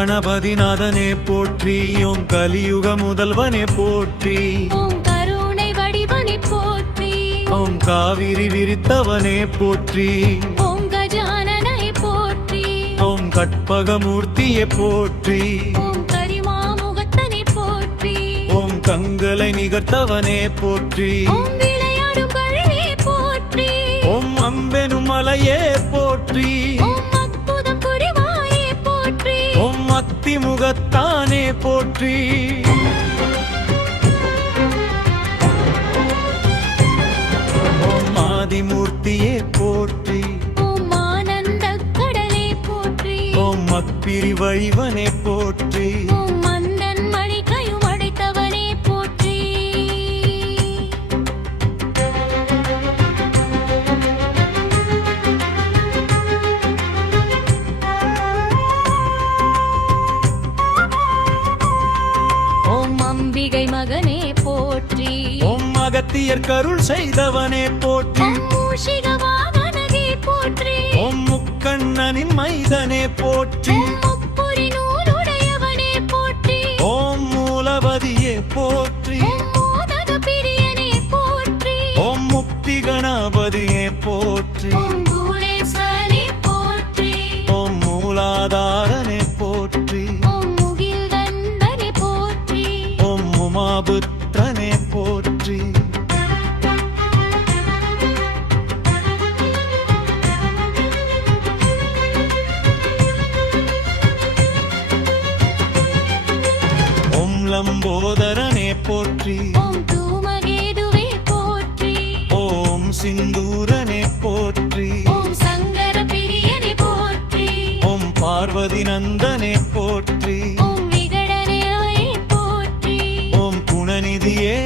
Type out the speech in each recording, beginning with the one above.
கணபதிநாதனே போற்றி. ஓம் கலியுக முதல்வனே போற்றி. ஓம் கருணை வடிவனே போற்றி. ஓம் காவிரி விரித்தவனே போற்றி. ஓம் கஜானனை போற்றி. ஓம் கற்பகமூர்த்தியே போற்றி. ஓம் கரிமாமுகத்தனை போற்றி. ஓம் கங்கலை நிகர்த்தவனே போற்றி. ஓம் விளையாடும் கழுவே போற்றி. ஓம் அம்பெனும் மலையே போற்றி. ஓம் அற்புதம் புரிவாயே போற்றி. ஓம் அத்திமுகத்தானே போற்றி. ஓம் ஆதிமூர்த்தியே போற்றி. ஓம் ஆனந்த கடலே போற்றி. ஓம் மப்பிரி வழிவனே போற்றி. ஓம் மன்னன் மணிகையும் அடைத்தவனே போற்றி. ஓம் அம்பிகை மகனே போற்றி. ஓம் அகத்தியர் கருள் செய்தவனே போற்றி. ஓம் மூஷிக வாகனனே போற்றி. ஓம் முக்கண்ணனின் மைதனே போற்றி. ஓம் முப்புரி நூலுடையவனே போற்றி. ஓம் மூலவதியே போற்றி. ஓம் மோதக பிரியனே போற்றி. ஓம் முக்தி கணபதியே போற்றி. ஓம் பூரேஸ்வரனே போற்றி. ஓம் மூலாதாரனே போற்றி. ஓம் முகில்கண்டனே போற்றி. ஓம் உமாபுத்திரனே போற்றி. ஓம் லம்போதரனே போற்றி. ஓம் தூமகேதுவே போற்றி. ஓம் சிந்தூரனே போற்றி. ஓம் சங்கர பிரியனே போற்றி. ஓம் பார்வதி நந்தனே போற்றி. ஓம் விகடனே போற்றி. ஓம் குணநிதியே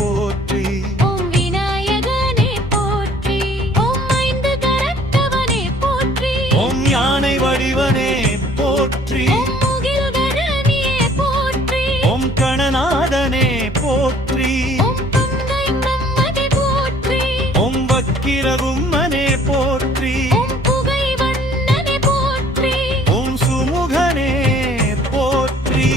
போற்றி. ஓம் விநாயகனே போற்றி. ஓம் ஐந்து கரத்தவனே போற்றி. ஓம் யானை வடிவனே போற்றி. ஓம் முகில்கரணியே போற்றி. ஓம் கணநாதனே போற்றி. ஓம் பங்கை பிரம்மனே போற்றி. ஓம் வக்கிரகும்மனே போற்றி. ஓம் புகை வண்ணனே போற்றி. ஓம் சுமுகனே போற்றி.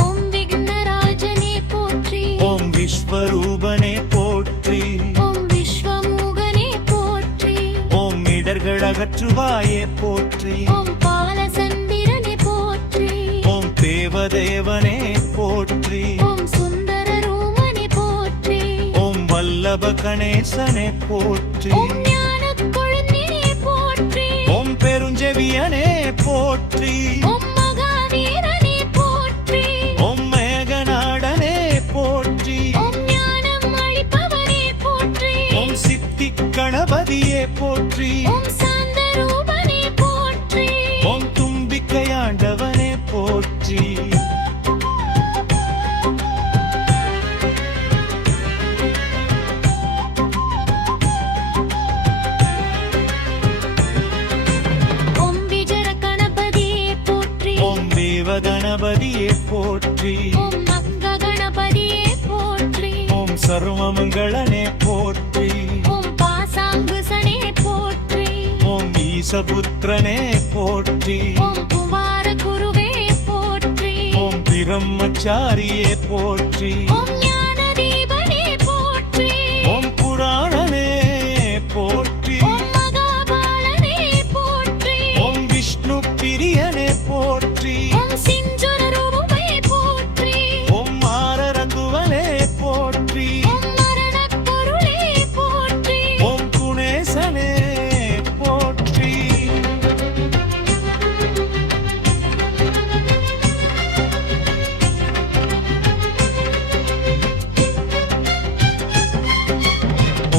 ஓம் விக்னராஜனே போற்றி. ஓம் விஸ்வரூபனே போற்றி. ஓம் விஸ்வமூகனே போற்றி. ஓம் இடர்கள் அகற்றுவாயே போற்றி. ஓம் பாலசந்திரனே போற்றி. ஓம் தேவதேவனே போற்றி. ஓம் சுந்தர ரூமனே போற்றி. ஓம் வல்லப கணேசனே போற்றி. ஓம் ஞானக் கொழுந்தினே போற்றி. ஓம் பெருஞ்செவியனே போற்றி. ஓம் மகாவீரனே போற்றி. ஓம் மேகநாடனே போற்றி. ஓம் ஞானம் அளிப்பவனே போற்றி. ஓம் சித்தி கணபதியே போற்றி. ஓம் சாந்த ரூபனே போற்றி. ஓம் தும்பிக்கையாண்டவனே போற்றி. ஓம் விஜர கணபதியே போற்றி. ஓம் தேவ கணபதியே போற்றி. ஓம் மங்க கணபதியே போற்றி. ஓம் சர்வமங்களனே போற்றி. ஓம் பாசாங்குசனே போற்றி. ஓம் ஈசபுத்திரனே போற்றி. ஓம் குமார குருவே போற்றி. ஓம் பிரம்மச்சாரியே போற்றி. ஓம் ஞான தீபனே போற்றி. ஓம் புராணனே போற்றி. ஓம் மகாபாலனே போற்றி. ஓம் விஷ்ணு பிரியனே போற்றி. ஓம் சிஞ்சுர ரூபமே போற்றி. ஓம் மாரரங்குவனே போற்றி. ஓம் மரணப் பொருளே போற்றி. ஓம் குணேசனே போற்றி.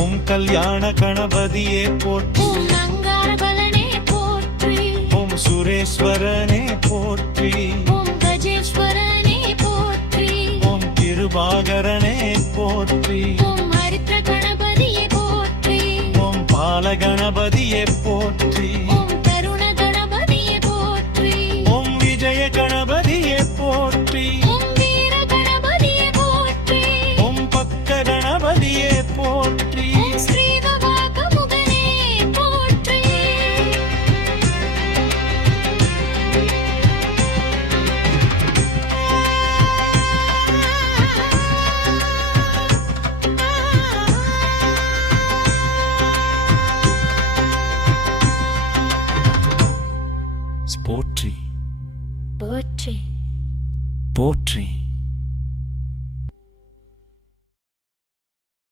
ஓம் கல்யாண கணபதியே போற்றி. ஓம் நங்காரபலனே போற்றி. ஓம் சுரேஸ்வரனே போற்றி. ஓம் கஜேஸ்வரனே போற்றி. ஓம் கிருபாகரனே போற்றி. ஓம் ஹரித்ர கணபதியே போற்றி. ஓம் பாலகணபதியே போற்றி. ஓம் தருண கணபதியே போற்றி. ஓம் விஜய கணபதியே போற்றி. ஓம் வீர கணபதியே போற்றி. போற்றி போற்றி போற்றி